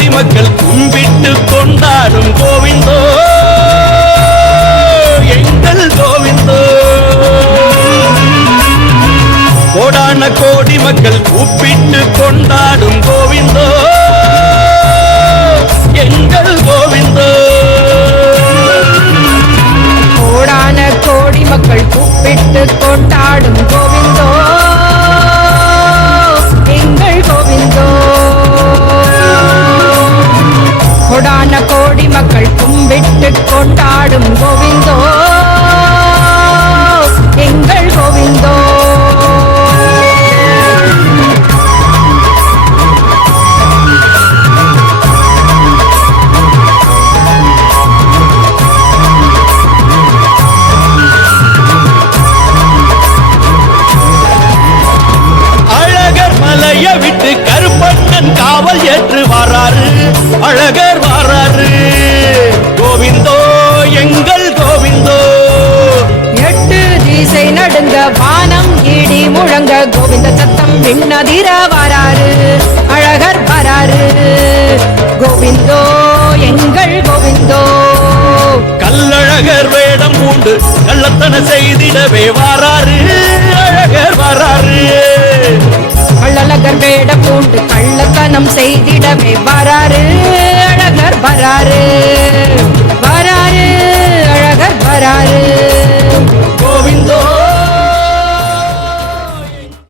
கோடி மக்கள் கும்பிட்டு கொண்டாடும் கோவிந்தோ எங்கள் கோவிந்தோ. கோடான கோடி மக்கள் கூப்பிட்டு கொண்டாடும் கோவிந்தோ எங்கள் கோவிந்தோ. கோடான கோடி மக்கள் கூப்பிட்டு கொண்டாடும் கோவிந்தோ எங்கள் கோவிந்தோ. கோடான கோடி மக்கள் கும்பிட்டு கொண்டாடும் கோவிந்தோ எங்கள் கோவிந்தோ. விட்டு கருப்பண்ணன் காவல் ஏற்று வாராரு அழகர் வாராரு கோவிந்தோ எங்கள் கோவிந்தோ. எட்டு திசை நடுங்க வானம் இடி முழங்க கோவிந்த சத்தம் விண்ணதிர வாராரு அழகர் வாராரு கோவிந்தோ எங்கள் கோவிந்தோ. கல்லழகர் வேடம் பூண்டு கள்ளத்தன செய்திடவே வாராரு அழகர் வாராரு. கள்ளழகர் வேடம் பூண்டு கள்ளத்தனம் செய்திடவே வராரு அழகர் வராரு